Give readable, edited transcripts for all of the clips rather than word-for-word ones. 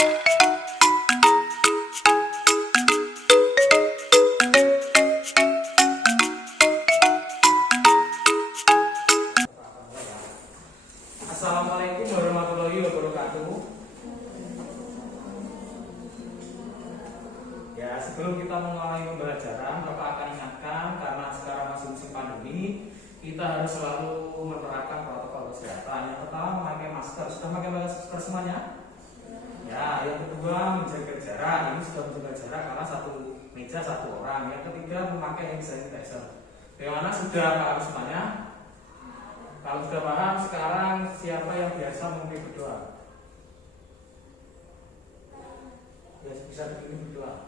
Assalamualaikum warahmatullahi wabarakatuh. Ya, sebelum kita memulai pembelajaran, Bapak akan ingatkan karena sekarang masih musim pandemi, kita harus selalu menerapkan protokol kesehatan. Yang pertama, memakai masker. Sudah memakai masker semuanya? Ya, yang kedua menjaga jarak. Ini sudah menjaga jarak karena satu meja satu orang. Yang ketiga memakai hand sanitizer. Bagaimana, sudah paham semuanya? Kalau sudah paham, sekarang siapa yang biasa memimpin berdoa? Ya, bisa dipimpin berdoa.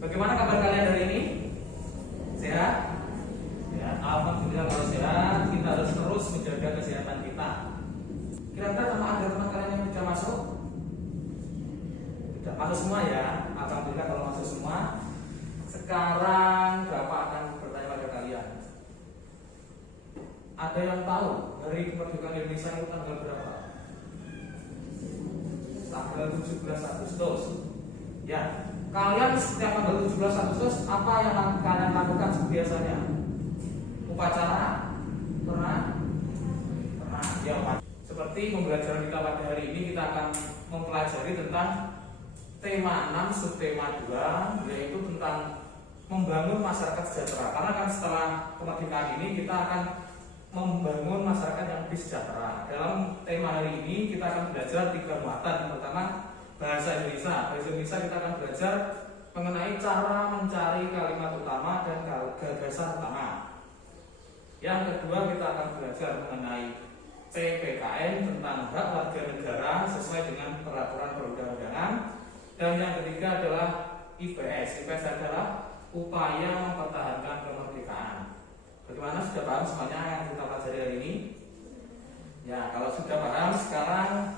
Bagaimana kabar kalian hari ini? Sehat? Ya, alhamdulillah kalau sehat. Kita harus terus menjaga kesehatan kita. Kira-kira ada teman kalian yang tidak masuk? Tidak masuk semua ya. Alhamdulillah kalau masuk semua. Sekarang Bapak akan bertanya pada kalian. Ada yang tahu hari kemerdekaan Indonesia itu tanggal berapa? Tanggal 17 Agustus. Ya, kalian setiap tanggal 17 Agustus apa yang kalian lakukan biasanya? Upacara? Pernah? Pernah. Ya, seperti pembelajaran kita pada hari ini, kita akan mempelajari tentang tema 6 subtema 2, yaitu tentang membangun masyarakat sejahtera. Karena kan setelah kemerdekaan ini kita akan membangun masyarakat yang lebih sejahtera. Dalam tema hari ini kita akan belajar 3 muatan. Yang pertama, bahasa Indonesia. Bahasa Indonesia kita akan belajar mengenai cara mencari kalimat utama dan gagasan utama. Yang kedua, kita akan belajar mengenai PPKN tentang hak warga negara sesuai dengan peraturan perundang-undangan. Dan yang ketiga adalah IPS. IPS adalah upaya mempertahankan kemerdekaan. Bagaimana, sudah paham semuanya yang kita pelajari hari ini? Ya, kalau sudah paham, sekarang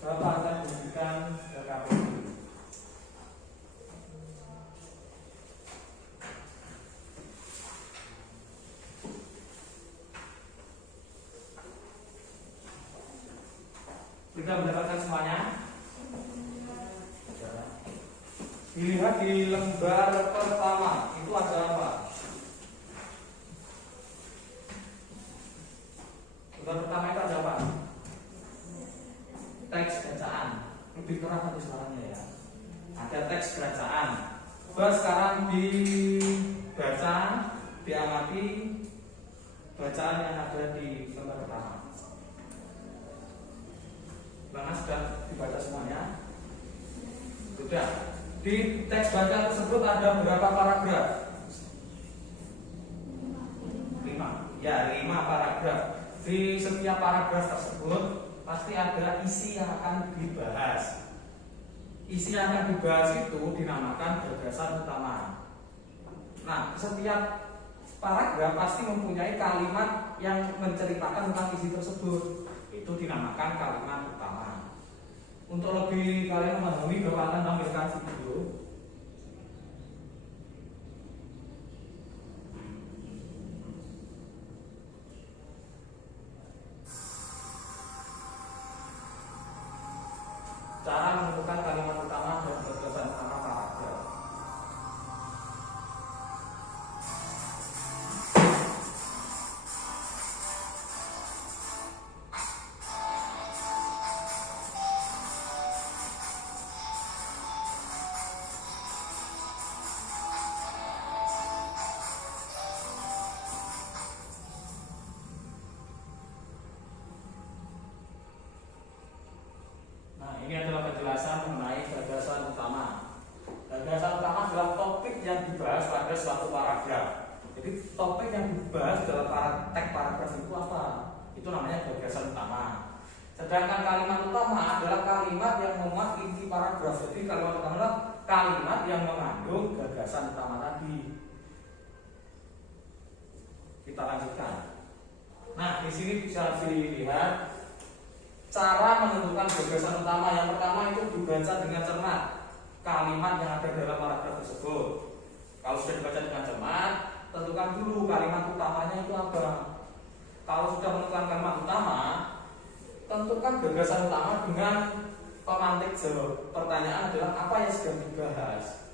Bapak akan memberikan rekaman. Sudah mendapatkan semuanya? Dilihat di lembar pertama, itu ada apa? Lembar pertama itu ada apa? Teks bacaan. Lebih terang nanti suaranya ya. Ada teks bacaan. Coba sekarang dibaca, diamati bacaan yang ada di lembar pertama. Mana sudah dibaca semuanya? Sudah. Di teks bacaan tersebut ada berapa paragraf? 5. Ya, 5 paragraf. Di setiap paragraf tersebut pasti ada isi yang akan dibahas. Isi yang akan dibahas itu dinamakan gagasan utama. Nah, setiap paragraf pasti mempunyai kalimat yang menceritakan tentang isi tersebut. Itu dinamakan kalimat utama. Untuk lebih kalian memahami, Bapak akan tampilkan video. Cara menentukan kalimat utama dan gagasan utama paragraf. Ini adalah penjelasan mengenai gagasan utama. Gagasan utama adalah topik yang dibahas pada suatu paragraf. Jadi topik yang dibahas dalam teks paragraf itu apa? Itu namanya gagasan utama. Sedangkan kalimat utama adalah kalimat yang memuat inti paragraf. Jadi kalimat utama adalah kalimat yang mengandung gagasan utama tadi. Kita lanjutkan. Nah, di sini bisa dilihat cara menentukan gagasan utama. Yang pertama itu dibaca dengan cermat kalimat yang ada dalam paragraf tersebut. Kalau sudah dibaca dengan cermat, tentukan dulu kalimat utamanya itu apa. Kalau sudah menentukan kalimat utama, tentukan gagasan utama dengan pemantik jawab. Pertanyaan adalah apa yang sedang dibahas.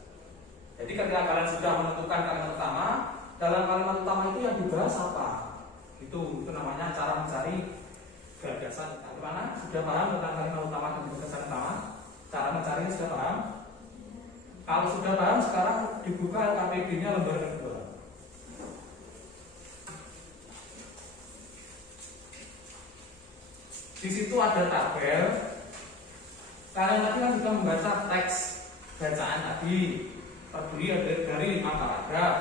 Jadi ketika kalian sudah menentukan kalimat utama, dalam kalimat utama itu yang dibahas apa? Itu namanya cara mencari gagasan. Gimana? Sudah paham tentang kalimat utama dan gagasan utama? Cara mencarinya sudah paham? Kalau sudah paham, sekarang dibuka KPB-nya lembar kedua. Di situ ada tabel. Kalian tadi kan sudah membaca teks bacaan tadi, terdiri dari 5 paragraf.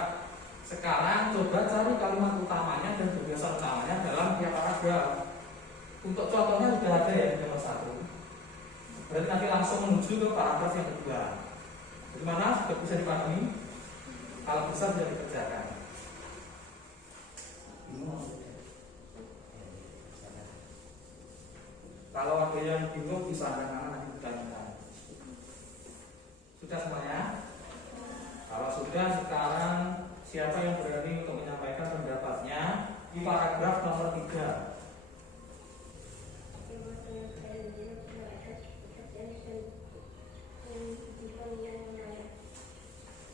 Sekarang coba cari kalimat utamanya dan gagasan utamanya dalam tiap paragraf. Untuk contohnya sudah ada ya di nomor 1. Berarti nanti langsung menuju ke paragraf yang kedua. Bagaimana? Sudah bisa dipahami? Kalau bisa dikerjakan. Kalau ada yang bingung bisa anda nanti bertanya. Sudah semuanya? Kalau sudah, sekarang siapa yang berani untuk menyampaikan pendapatnya di paragraf nomor 3?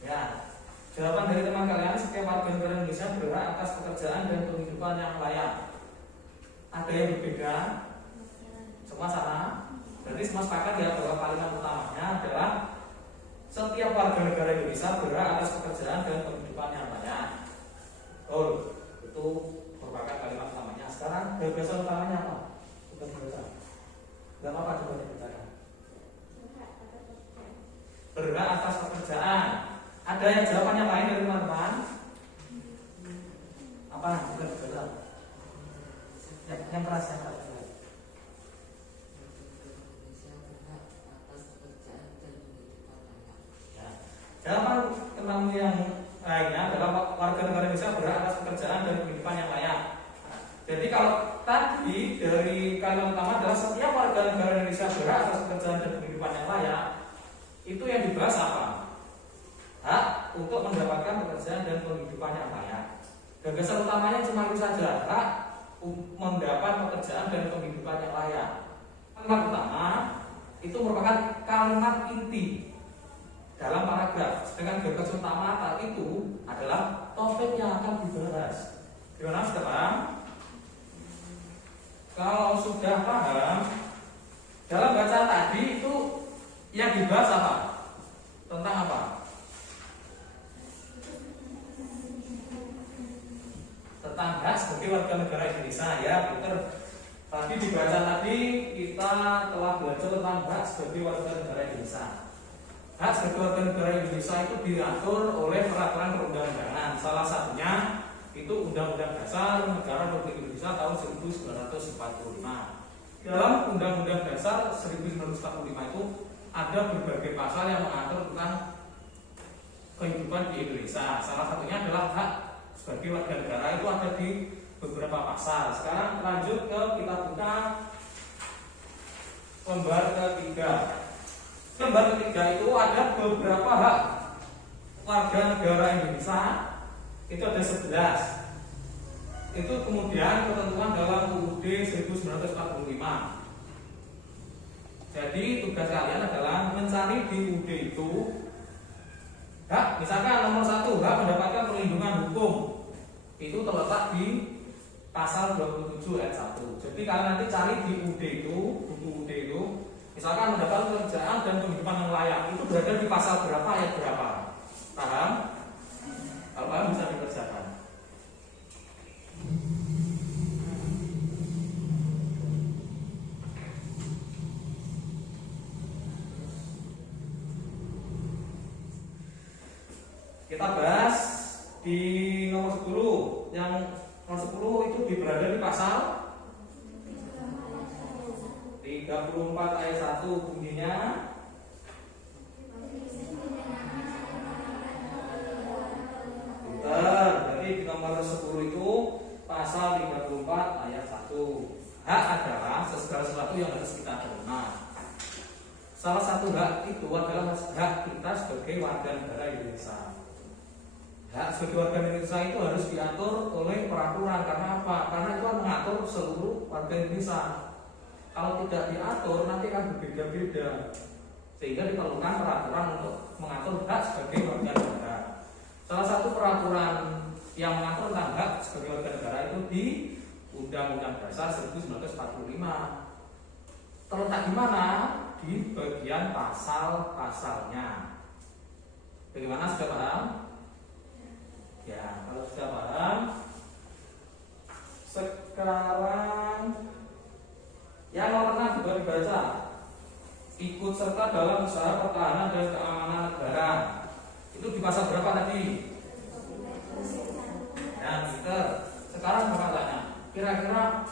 Ya, jawaban dari teman kalian, setiap warga negara Indonesia berhak atas pekerjaan dan penghidupan yang layak. Ada yang berbeda? Semua sama? Berarti semua sepakat ya bahwa kalimat utamanya adalah setiap warga negara Indonesia berhak atas pekerjaan dan penghidupan yang layak. Oh, itu merupakan kalimat utamanya. Sekarang gagasan utamanya apa? Bukan gagasan. Gak apa-apa, coba diberitakan. Berhak atas pekerjaan. Ada yang jawabannya lain dari teman-teman? Apa? Bukan gagasan. Yang keras ya, Pak. Jawaban teman yang lainnya adalah warga negara Indonesia berhak atas pekerjaan dan kehidupan yang layak. Jadi kalau tadi dari kalimat utama adalah setiap warga negara Indonesia berhak atas pekerjaan dan kehidupan yang layak, itu yang dibahas apa? Hak untuk mendapatkan pekerjaan dan penghidupan yang layak. Gagasan utamanya cuma itu saja, hak mendapat pekerjaan dan penghidupan yang layak. Kalimat utama itu merupakan kalimat inti dalam paragraf, sedangkan gagasan utama tadi itu adalah topik yang akan dibahas. Gimana, sudah paham? Kalau sudah paham, dalam bacaan tadi itu yang dibahas apa? Tentang apa? Tentang hak sebagai warga negara Indonesia, ya, Peter. Tadi dibaca tadi kita telah belajar tentang hak sebagai warga negara Indonesia. Hak sebagai warga negara Indonesia itu diatur oleh peraturan perundang-undangan. Salah satunya itu Undang-Undang Dasar Negara Republik Indonesia tahun 1945. Dalam Undang-Undang Dasar 1945 itu ada berbagai pasal yang mengatur tentang kehidupan di Indonesia. Salah satunya adalah hak sebagai warga negara, itu ada di beberapa pasal. Sekarang lanjut ke kita buka lembar ketiga. Lembar ketiga itu ada beberapa hak warga negara Indonesia, itu ada 11. Itu kemudian ketentuan dalam UUD 1945. Jadi tugas kalian adalah mencari di UUD itu hak, misalkan nomor 1 hak mendapatkan perlindungan hukum, itu terletak di pasal 27 ayat 1. Jadi kalian nanti cari di UUD itu, buku UUD itu, misalkan mendapat pekerjaan dan penghidupan yang layak, itu berada di pasal berapa, ayat berapa. Paham? Kalau paham bisa dikerjakan. Kita bahas di nomor 10. Yang nomor 10 itu berada di pasal 34 ayat 1, bunyinya Jadi di nomor 10 itu pasal 34 ayat 1. Hak adalah segala sesuatu yang harus kita terima. Salah satu hak itu adalah hak kita sebagai warga negara Indonesia. Hak sebagai warga Indonesia itu harus diatur oleh peraturan. Karena apa? Karena itu mengatur seluruh warga Indonesia. Kalau tidak diatur nanti akan berbeda-beda, sehingga diperlukan peraturan untuk mengatur hak sebagai warga negara. Salah satu peraturan yang mengatur tentang hak sebagai warga negara itu di Undang-Undang Dasar 1945. Terletak di mana? Di bagian pasal-pasalnya. Bagaimana, sudah paham? Ya, kalau sudah paham, sekarang yang nomor 6 juga dibaca. Ikut serta dalam usaha pertahanan dan keamanan negara. Itu di pasal berapa tadi? Ya, Peter. Sekarang Bapak tanya, kira-kira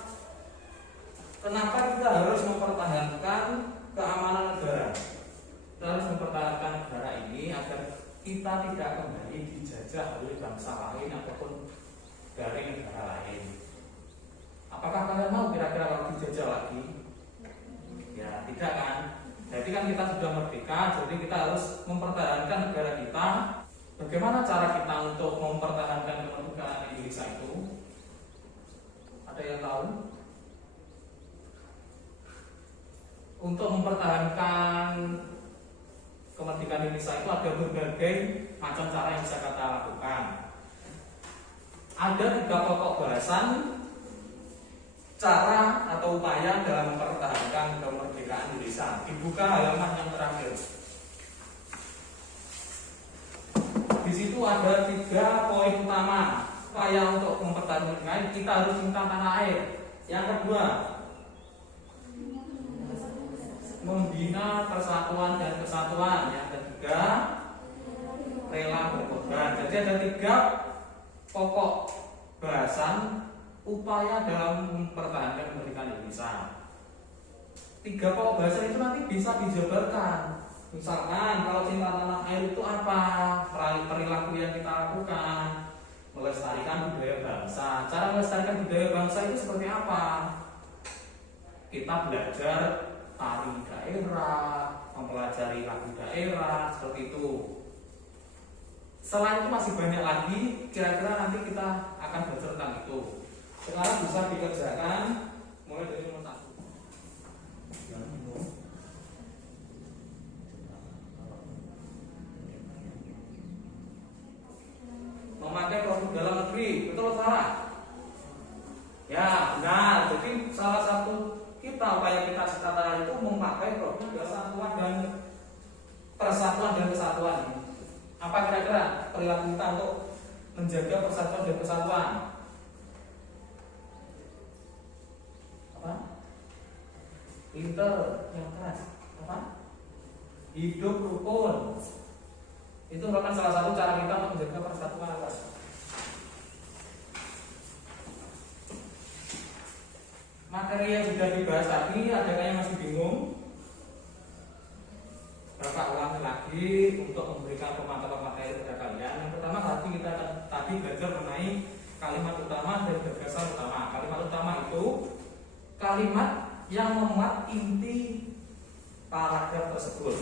kenapa kita harus mempertahankan keamanan negara? Kita harus mempertahankan negara ini agar kita tidak kembali dijajah oleh bangsa lain ataupun dari negara lain. Apakah kalian mau kira-kira kalau dijajah lagi? Ya, tidak kan? Jadi kan kita sudah merdeka, jadi kita harus mempertahankan negara kita. Bagaimana cara kita untuk mempertahankan kemerdekaan Indonesia itu? Ada yang tahu? Untuk mempertahankan kemerdekaan Indonesia itu ada berbagai macam cara yang bisa kita lakukan. Ada 3 pokok bahasan cara atau upaya dalam mempertahankan kemerdekaan Indonesia. Dibuka halaman yang terakhir. Di situ ada 3 poin utama upaya untuk mempertahankan. Kita harus cinta tanah air. Yang kedua, membina persatuan dan kesatuan. Yang ketiga, rela berkorban. Jadi ada 3 pokok bahasan upaya dalam mempertahankan kemerdekaan Indonesia. 3 pokok bahasan itu nanti bisa dijabarkan. Misalkan kalau cinta tanah air itu apa? Perilaku yang kita lakukan, melestarikan budaya bangsa. Cara melestarikan budaya bangsa itu seperti apa? Kita belajar tari daerah, mempelajari lagu daerah, seperti itu. Selain itu masih banyak lagi, kira-kira nanti kita akan belajar tentang itu. Sekarang bisa dikerjakan mulai dari nomor 1. Memakai produk dalam negeri, betul atau salah? Ya, benar. Jadi salah satu upaya kita cita itu memakai produk kesatuan dan persatuan dan kesatuan. Apa kira-kira perilaku kita untuk menjaga persatuan dan kesatuan? Apa? Pinter, yang keras. Apa? Hidup rukun. Itu merupakan salah satu cara kita untuk menjaga persatuan. Materi yang sudah dibahas tadi, adakah yang masih bingung? Bapak ulangi lagi untuk memberikan pemaparan materi kepada kalian. Yang pertama tadi belajar mengenai kalimat utama dan gagasan utama. Kalimat utama itu kalimat yang memuat inti paragraf tersebut.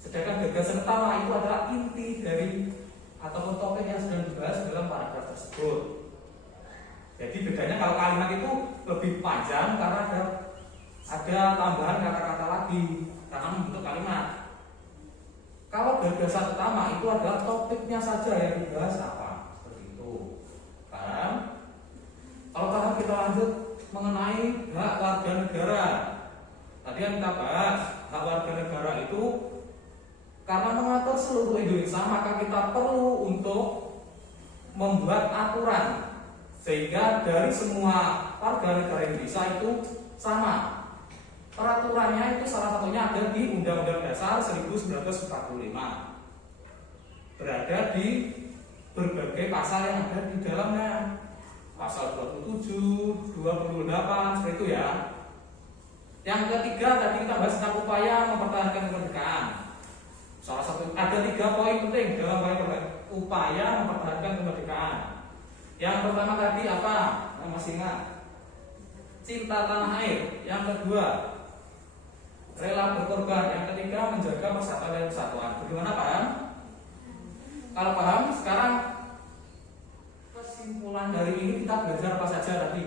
Sedangkan gagasan utama itu adalah inti dari ataupun topik yang sedang dibahas dalam paragraf tersebut. Jadi bedanya kalau kalimat itu lebih panjang karena ada tambahan kata-kata lagi karena membentuk kalimat. Kalau gagasan utama itu adalah topiknya saja yang dibahas apa, seperti itu. Paham? Kalau paham kita lanjut mengenai hak warga negara. Tadi yang kita bahas hak warga negara itu karena mengatur seluruh Indonesia maka kita perlu untuk membuat aturan sehingga dari semua warga negara Indonesia itu sama. Peraturannya itu salah satunya ada di Undang-Undang Dasar 1945. Berada di berbagai pasal yang ada di dalamnya. Pasal 27, 28, seperti itu ya. Yang ketiga tadi kita bahas tentang upaya mempertahankan kemerdekaan. Salah satu ada 3 poin penting dalam upaya mempertahankan kemerdekaan. Yang pertama tadi apa? Masih ingat? cinta tanah air. Yang kedua, rela berkorban. Yang ketiga, menjaga persatuan dan kesatuan. Bagaimana, paham? Kalau paham, sekarang kesimpulan dari ini kita belajar apa saja tadi?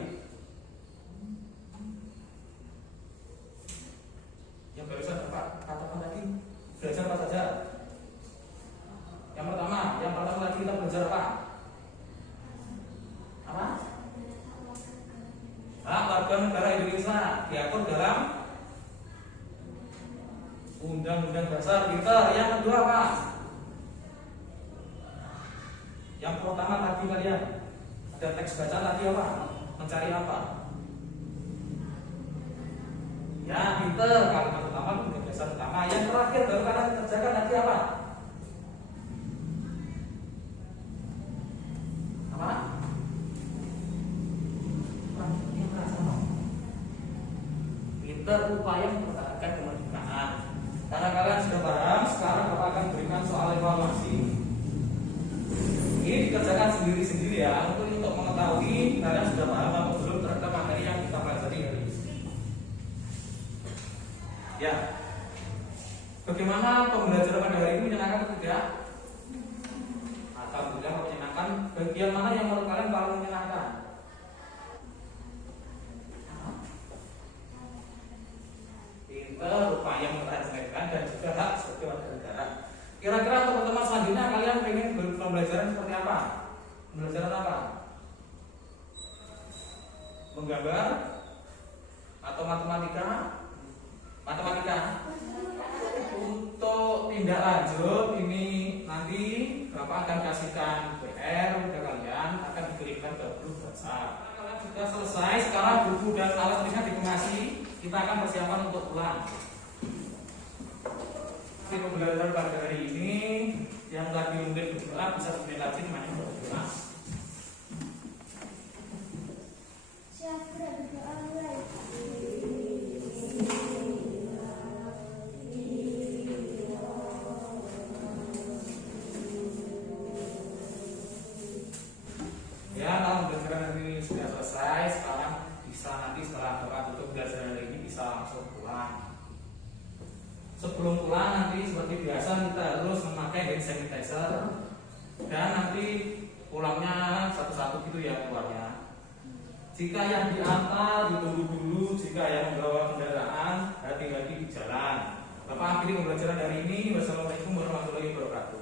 Yang barusan Bapak katakan tadi, belajar apa saja? Yang pertama tadi kita belajar apa? Apa? Hak warga negara Indonesia diatur dalam Undang-Undang Dasar kita. Yang kedua apa? Yang pertama tadi kalian ada teks baca tadi apa? Mencari apa? Ya, pinter. Kalimat utama, Undang Dasar utama. Yang terakhir baru kalian kerjakan tadi apa? Apa? Pinter, upaya mempertahankan kemerdekaan. Karena kalian sudah paham, sekarang Bapak akan berikan soal evaluasi. Ini dikerjakan sendiri-sendiri ya, untuk mengetahui kalian sudah paham atau belum terhadap materi yang kita pelajari hari ini. Ya, bagaimana pembelajaran pada hari ini, menyenangkan atau tidak? Alhamdulillah menyenangkan. Bagian mana yang menurut kalian paling menyenangkan? Pinter, upaya memperhatikan dan juga hak sebagai warga negara. Kira-kira teman-teman selanjutnya kalian pengen pembelajaran seperti apa? Pembelajaran apa? Menggambar atau matematika? Matematika. Untuk tindak lanjut ini nanti Bapak akan kasihkan PR ke kalian, akan dikirimkan ke grup WhatsApp. Kalian sudah selesai, sekarang buku dan alat tulisnya dikemasi. Kita akan persiapan untuk pulang. Pembelajaran pada hari ini yang tadi mungkin berdoa bisa sebentar lagi namanya berdoa. Siapa berdoa mulai? Ya, kalau pembelajaran hari ini sudah selesai, sekarang bisa nanti setelah Bapak tutup pembelajaran hari ini bisa langsung pulang. Sebelum pulang nanti seperti biasa kita harus memakai hand sanitizer dan nanti pulangnya satu-satu gitu ya keluarnya. Jika yang diantar ditunggu dulu, jika yang membawa kendaraan hati-hati di jalan. Bapak akhiri pembelajaran hari ini. Wassalamualaikum warahmatullahi wabarakatuh.